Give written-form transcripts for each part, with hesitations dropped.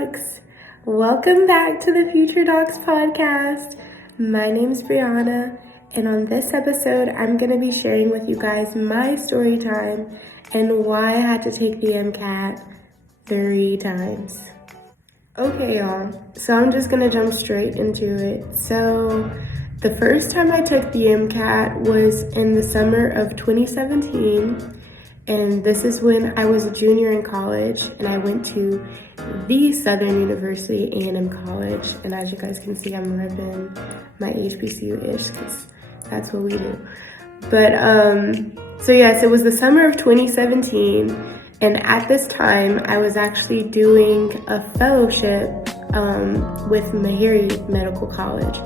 Docs! Welcome back to the Future Docs podcast. My name's Brianna, and on this episode, I'm going to be sharing with you guys my story time and why I had to take the MCAT 3 times. Okay, y'all, so I'm just going to jump straight into it. So, the first time I took the MCAT was in the summer of 2017. And this is when I was a junior in college, and I went to the Southern University A&M College. And as you guys can see, I'm repping my HBCU-ish because that's what we do. But, so yes, it was the summer of 2017. And at this time, I was actually doing a fellowship with Meharry Medical College.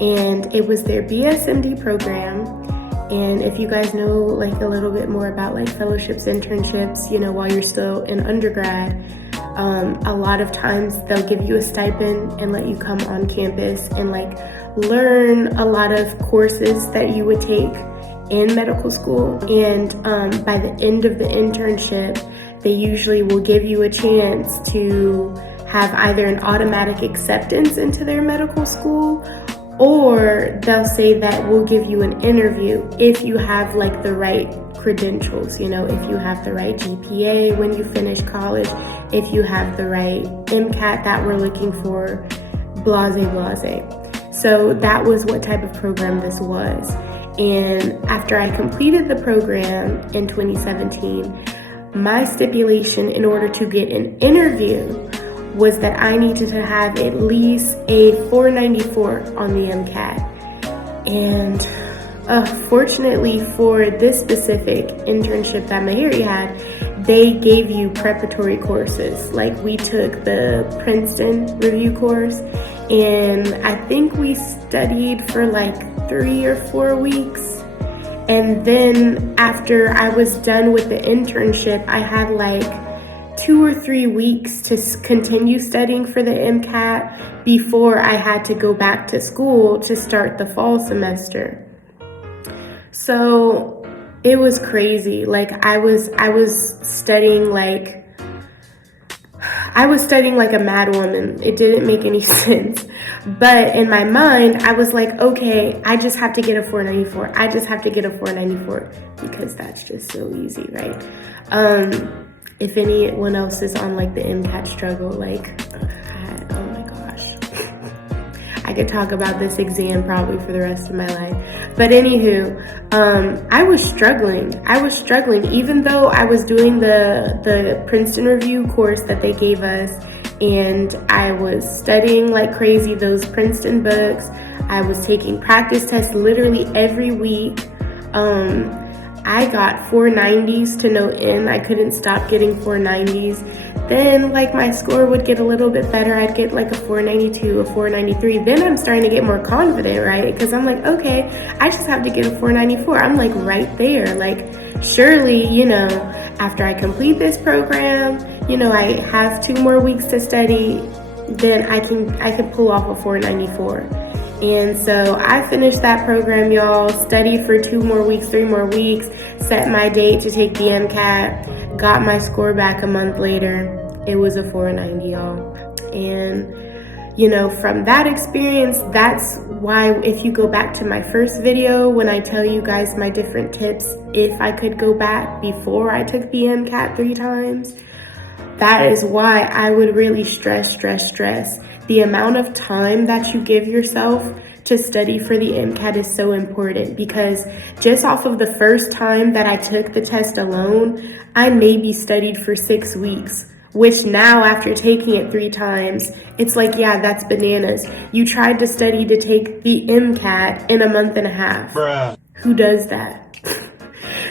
And it was their BSMD program. And if you guys know like a little bit more about like fellowships, internships, you know, while you're still in undergrad, a lot of times they'll give you a stipend and let you come on campus and like learn a lot of courses that you would take in medical school. And by the end of the internship, they usually will give you a chance to have either an automatic acceptance into their medical school, or they'll say that we'll give you an interview if you have like the right credentials, you know, if you have the right GPA when you finish college, if you have the right MCAT that we're looking for, blase. So that was what type of program this was. And after I completed the program in 2017, my stipulation in order to get an interview was that I needed to have at least a 494 on the MCAT. And fortunately for this specific internship that Meharry had, they gave you preparatory courses. Like we took the Princeton review course, and I think we studied for like 3 or 4 weeks. And then after I was done with the internship, I had like 2 or 3 weeks to continue studying for the MCAT before I had to go back to school to start the fall semester. So it was crazy. Like I was studying like a mad woman. It didn't make any sense. But in my mind, I was like, okay, I just have to get a 494. I just have to get a 494 because that's just so easy, right? If anyone else is on like the MCAT struggle, like, oh my gosh, I could talk about this exam probably for the rest of my life. But anywho, I was struggling, even though I was doing the Princeton review course that they gave us, and I was studying like crazy those Princeton books. I was taking practice tests literally every week. I got 490s to no end. I couldn't stop getting 490s. Then like my score would get a little bit better. I'd get like a 492, a 493. Then I'm starting to get more confident, right? Because I'm like, okay, I just have to get a 494. I'm like right there. Like surely, you know, after I complete this program, you know, I have 2 more weeks to study, then I can pull off a 494. And so I finished that program, y'all, studied for 2 more weeks, 3 more weeks, set my date to take the MCAT, got my score back a month later. It was a 490, y'all. And, you know, from that experience, that's why if you go back to my first video, when I tell you guys my different tips, if I could go back before I took the MCAT 3 times, that is why I would really stress. The amount of time that you give yourself to study for the MCAT is so important, because just off of the first time that I took the test alone, I maybe studied for 6 weeks, which now after taking it 3 times, it's like, yeah, that's bananas. You tried to study to take the MCAT in a month and a half. Bruh. Who does that?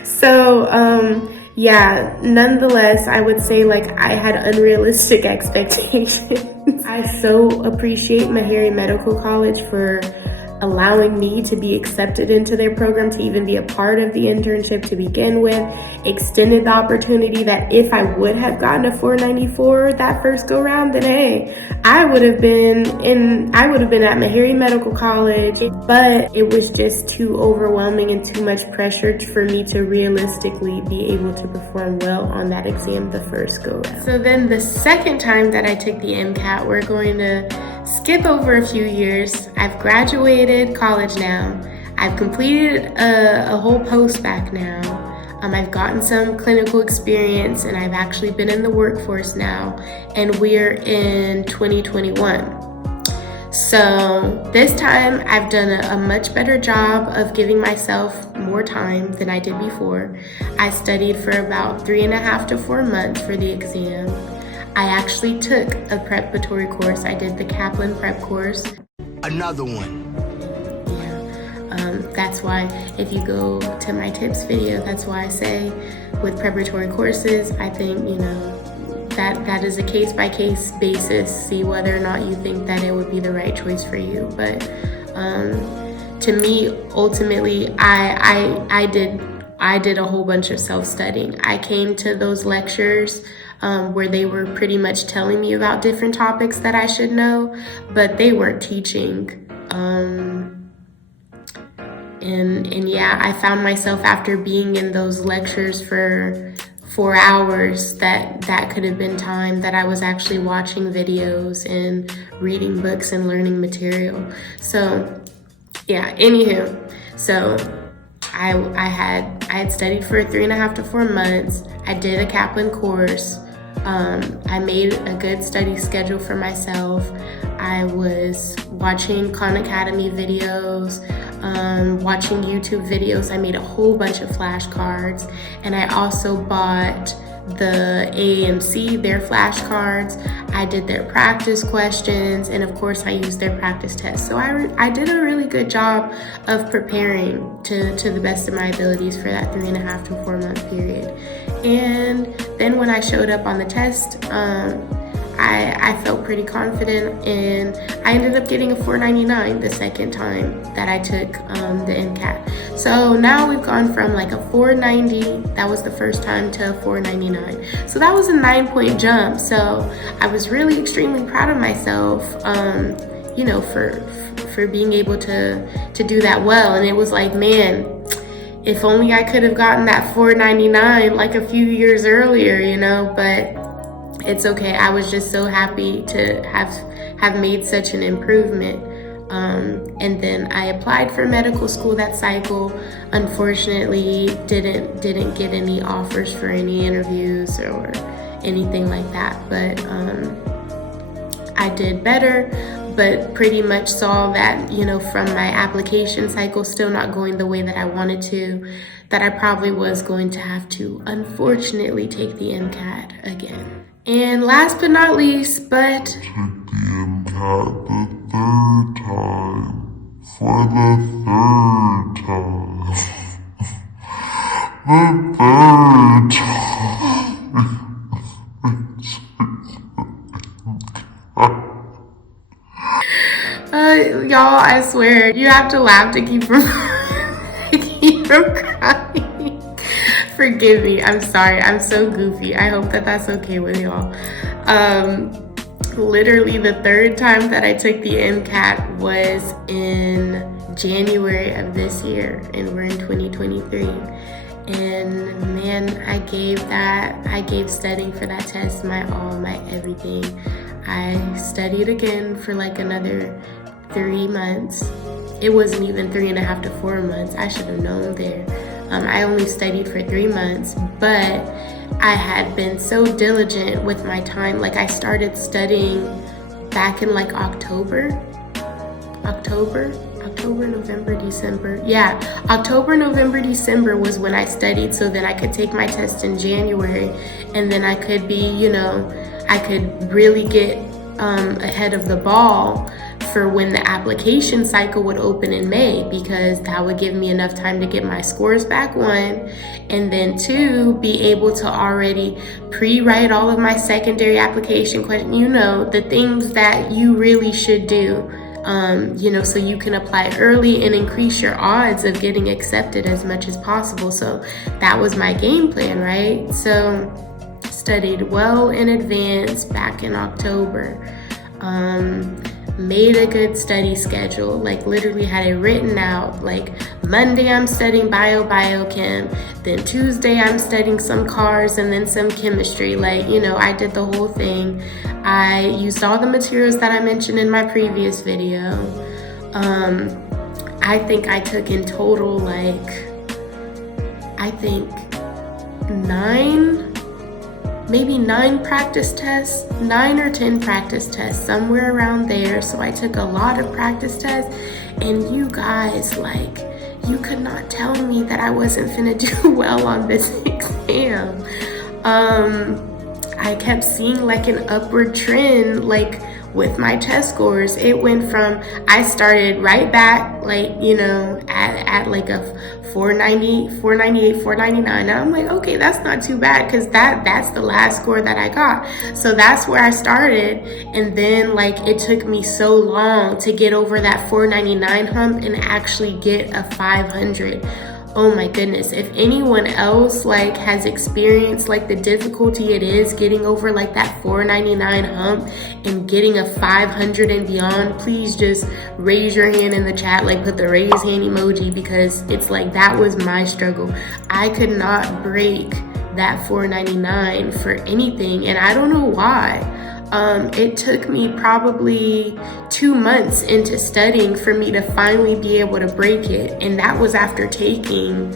So, yeah, nonetheless, I would say like I had unrealistic expectations. I so appreciate Meharry Medical College for allowing me to be accepted into their program, to even be a part of the internship to begin with, extended the opportunity that if I would have gotten a 494 that first go round, then hey, I would have been at Meharry Medical College. But it was just too overwhelming and too much pressure for me to realistically be able to perform well on that exam the first go round. So then the second time that I took the MCAT, we're going to skip over a few years. I've graduated college now. I've completed a whole post-bac now. I've gotten some clinical experience and I've actually been in the workforce now, and we're in 2021. So this time I've done a much better job of giving myself more time than I did before. I studied for about 3.5 to 4 months for the exam. I actually took a preparatory course. I did the Kaplan prep course. Another one. That's why if you go to my tips video, that's why I say with preparatory courses, I think, that is a case-by-case basis. See whether or not you think that it would be the right choice for you. But to me, ultimately, I did a whole bunch of self-studying. I came to those lectures where they were pretty much telling me about different topics that I should know, but they weren't teaching. And yeah, I found myself after being in those lectures for 4 hours that could have been time that I was actually watching videos and reading books and learning material. So yeah, anywho, so I had studied for 3.5 to 4 months. I did a Kaplan course. I made a good study schedule for myself. I was watching Khan Academy videos, watching YouTube videos. I made a whole bunch of flashcards, and I also bought the AAMC, their flashcards. I did their practice questions, and of course I used their practice tests. So I did a really good job of preparing to the best of my abilities for that 3.5 to 4 month period. And then when I showed up on the test, I felt pretty confident, and I ended up getting a 499 the second time that I took the MCAT. So now we've gone from like a 490, that was the first time, to a 499. So that was a 9-point jump. So I was really extremely proud of myself, for being able to do that well. And it was like, man, if only I could have gotten that 499 like a few years earlier, but it's okay. I was just so happy to have made such an improvement. And then I applied for medical school that cycle. Unfortunately, didn't get any offers for any interviews or anything like that. But I did better, but pretty much saw that, from my application cycle still not going the way that I wanted to, that I probably was going to have to, unfortunately, take the MCAT again. And last but not least, but took the MCAT the third time. For the third time. The third time. Y'all, I swear, you have to laugh to keep from crying. Forgive me, I'm sorry, I'm so goofy. I hope that that's okay with y'all. Literally the third time that I took the MCAT was in January of this year, and we're in 2023. And man, I gave studying for that test my all, my everything. I studied again for like another 3 months. It wasn't even 3.5 to 4 months. I should have known there. I only studied for 3 months, but I had been so diligent with my time. Like, I started studying back in like October, November, December. Yeah, October, November, December was when I studied, so that I could take my test in January, and then I could be, I could really get ahead of the ball for when the application cycle would open in May, because that would give me enough time to get my scores back, 1, and then 2, be able to already pre-write all of my secondary application questions, the things that you really should do you know, so you can apply early and increase your odds of getting accepted as much as possible. So that was my game plan, right? So studied well in advance back in October. Made a good study schedule, like literally had it written out. Like Monday I'm studying biochem, then Tuesday I'm studying some cars and then some chemistry. Like, you know, I did the whole thing. I used all the materials that I mentioned in my previous video. I think I took in total like, I think maybe 9 practice tests, 9 or 10 practice tests, somewhere around there. So I took a lot of practice tests, and you guys, like, you could not tell me that I wasn't finna do well on this exam. I kept seeing like an upward trend, like with my test scores. It went from, I started right back, like, you know, at like a 490, 498, 499. And I'm like, okay, that's not too bad, because that's the last score that I got. So that's where I started. And then like it took me so long to get over that 499 hump and actually get a 500. Oh my goodness, if anyone else like has experienced like the difficulty it is getting over like that 499 hump and getting a 500 and beyond, please just raise your hand in the chat, like put the raise hand emoji, because it's like that was my struggle. I could not break that 499 for anything, and I don't know why. It took me probably 2 months into studying for me to finally be able to break it. And that was after taking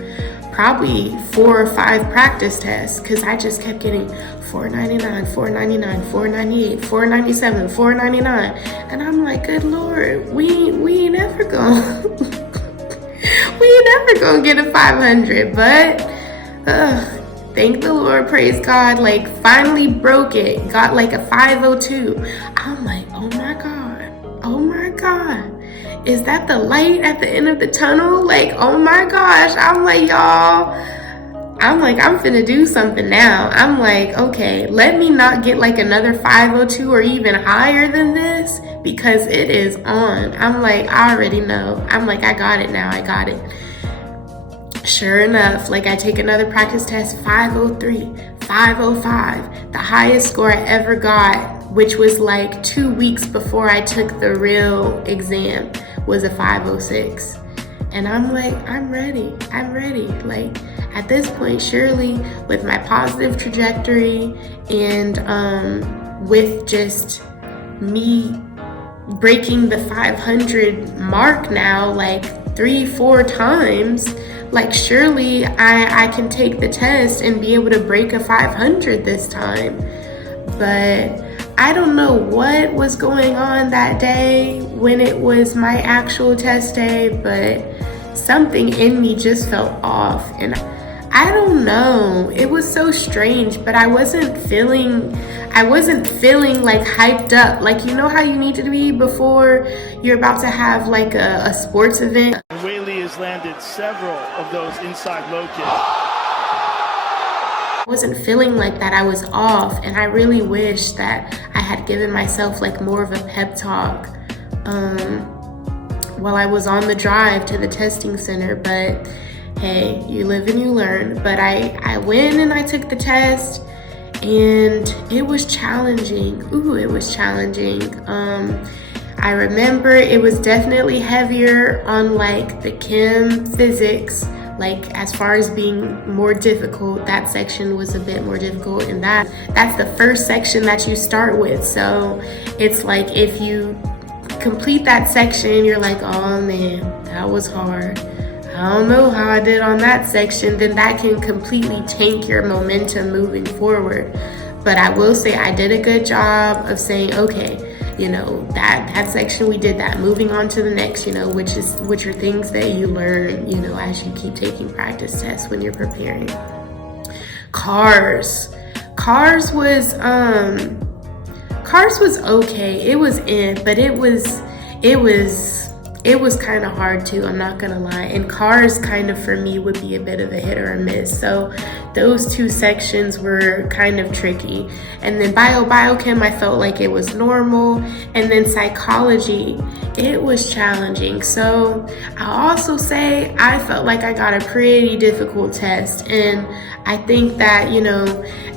probably 4 or 5 practice tests, because I just kept getting 499, 499, 498, 497, 499. And I'm like, good Lord, we ain't never gonna, we ain't never gonna get a 500. But, thank the Lord, praise God, like finally broke it, got like a 502. I'm like, oh my God, is that the light at the end of the tunnel? Like, oh my gosh, I'm like, y'all, I'm finna do something now. I'm like, okay, let me not get like another 502 or even higher than this, because it is on. I'm like, I already know. I'm like, I got it now, I got it. Sure enough, like I take another practice test, 503, 505. The highest score I ever got, which was like 2 weeks before I took the real exam, was a 506. And I'm like, I'm ready. Like at this point, surely with my positive trajectory and with just me breaking the 500 mark now, like 3-4 times, like surely I can take the test and be able to break a 500 this time. But I don't know what was going on that day when it was my actual test day, but something in me just felt off. And I don't know, it was so strange, but I wasn't feeling like hyped up. Like, you know how you need to be before you're about to have like a sports event? Whaley has landed several of those inside low kicks. I wasn't feeling like that. I was off, and I really wish that I had given myself like more of a pep talk while I was on the drive to the testing center. But hey, you live and you learn. But I went and I took the test, and it was challenging. It was challenging. I remember it was definitely heavier on like the chem physics, like as far as being more difficult. That section was a bit more difficult, and that's the first section that you start with. So it's like if you complete that section, you're like, oh man, that was hard. I don't know how I did on that section. Then that can completely tank your momentum moving forward. But I will say I did a good job of saying, okay, you know, that section, we did that. Moving on to the next, you know, which are things that you learn, you know, as you keep taking practice tests when you're preparing. Cars was okay. It was but it it was kind of hard too, I'm not gonna lie. And cars kind of for me would be a bit of a hit or a miss. So those two sections were kind of tricky. And then biochem, I felt like it was normal. And then psychology, it was challenging. So I'll also say I felt like I got a pretty difficult test. And I think that, you know,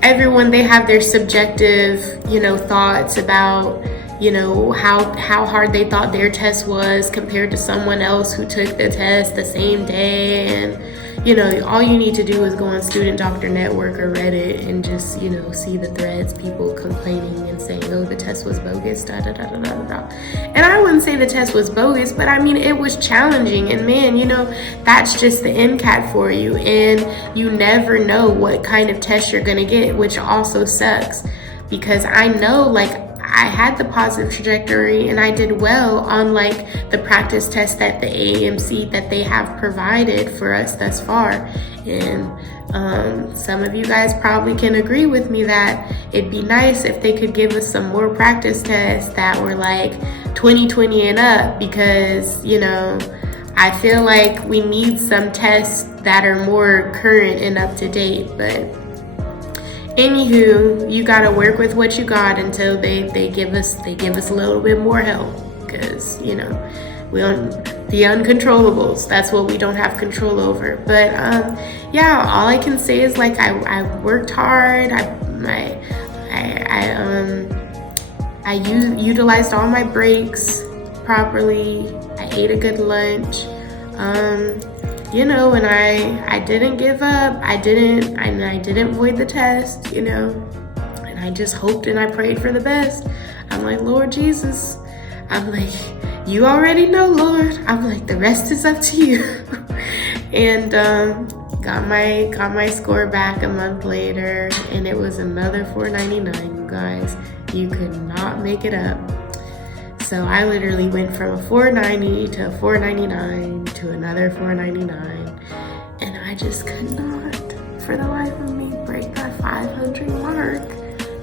everyone, they have their subjective, you know, thoughts about, you know, how hard they thought their test was compared to someone else who took the test the same day. And, you know, all you need to do is go on Student Doctor Network or Reddit and just, you know, see the threads, people complaining and saying, oh, the test was bogus, da da da da da da. And I wouldn't say the test was bogus, but I mean, it was challenging. And man, you know, that's just the MCAT for you. And you never know what kind of test you're gonna get, which also sucks, because I know, like, I had the positive trajectory and I did well on like the practice test that the AAMC that they have provided for us thus far. And some of you guys probably can agree with me that it'd be nice if they could give us some more practice tests that were like 2020 and up, because, you know, I feel like we need some tests that are more current and up to date. But anywho, you gotta work with what you got until they give us a little bit more help, because, you know, the uncontrollables, that's what we don't have control over. But yeah, all I can say is, like, I worked hard. I utilized all my breaks properly. I ate a good lunch. You know, and I didn't give up. I didn't void the test, you know, and I just hoped and I prayed for the best. I'm like, Lord Jesus, I'm like, you already know, Lord. I'm like, the rest is up to you. And got my score back a month later, and it was another 499, you guys. You could not make it up. So I literally went from a 490 to a 499 to another 499, and I just could not, for the life of me, break that 500 mark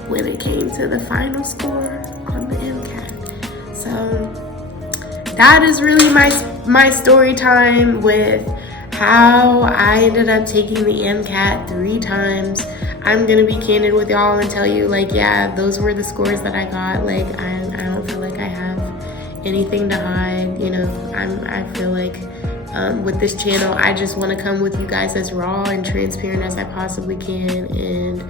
when it came to the final score on the MCAT. So that is really my story time with how I ended up taking the MCAT 3 times. I'm gonna be candid with y'all and tell you, like, yeah, those were the scores that I got. Like, I don't feel like I have anything to hide. You know, I feel like with this channel, I just want to come with you guys as raw and transparent as I possibly can. And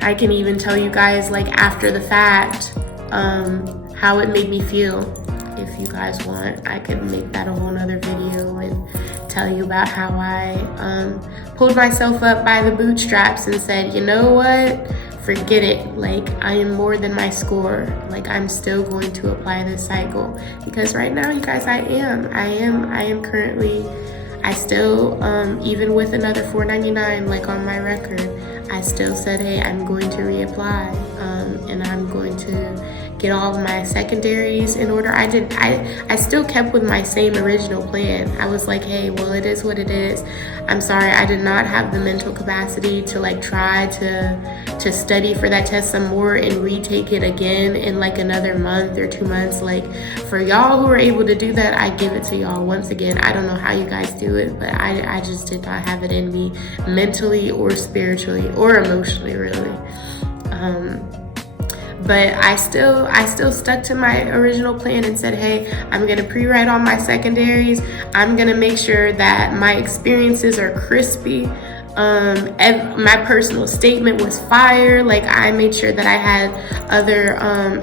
I can even tell you guys, like, after the fact, how it made me feel. If you guys want, I could make that a whole nother video and tell you about how I pulled myself up by the bootstraps and said, you know what, forget it. Like, I am more than my score. Like, I'm still going to apply this cycle, because right now, you guys, I am currently, I still, even with another 499 like on my record, I still said, hey, I'm going to reapply, and I'm going to get all of my secondaries in order. I still kept with my same original plan. I was like, hey, well, it is what it is. I'm sorry, I did not have the mental capacity to, like, try to study for that test some more and retake it again in like another month or 2 months. Like, for y'all who are able to do that, I give it to y'all once again. I don't know how you guys do it, but I just did not have it in me, mentally or spiritually or emotionally, really. But I still stuck to my original plan and said, hey, I'm gonna pre-write all my secondaries. I'm gonna make sure that my experiences are crispy. My personal statement was fire. Like, I made sure that I had other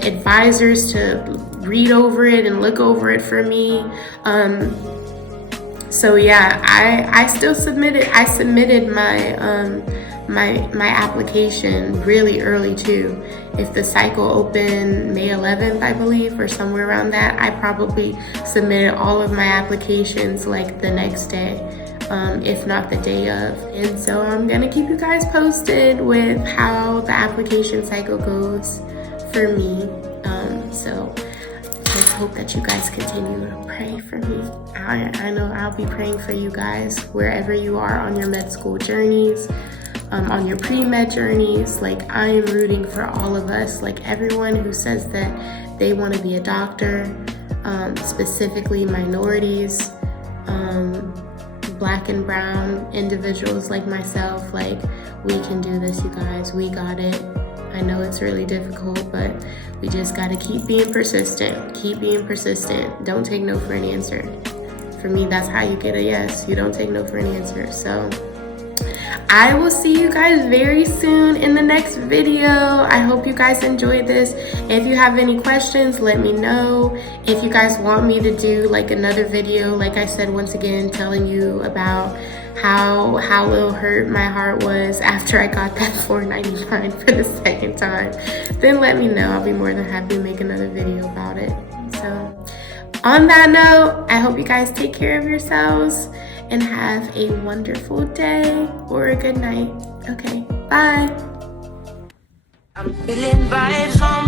advisors to read over it and look over it for me. So yeah, I still submitted. I submitted my application really early too. If the cycle opened May 11th, I believe, or somewhere around that, I probably submitted all of my applications like the next day, if not the day of. And so I'm gonna keep you guys posted with how the application cycle goes for me. So let's hope that you guys continue to pray for me. I know I'll be praying for you guys wherever you are on your med school journeys. On your pre-med journeys. Like, I am rooting for all of us, like everyone who says that they want to be a doctor. specifically minorities, Black and brown individuals like myself. Like, we can do this, you guys. We got it. I know it's really difficult, but we just got to keep being persistent. Keep being persistent. Don't take no for an answer. For me, that's how you get a yes. You don't take no for an answer. So I will see you guys very soon in the next video. I hope you guys enjoyed this. If you have any questions, let me know. If you guys want me to do like another video, like I said, once again, telling you about how little hurt my heart was after I got that $4.99 for the second time, then let me know. I'll be more than happy to make another video about it. So on that note, I hope you guys take care of yourselves and have a wonderful day or a good night. Okay, bye. I'm feeling vibes on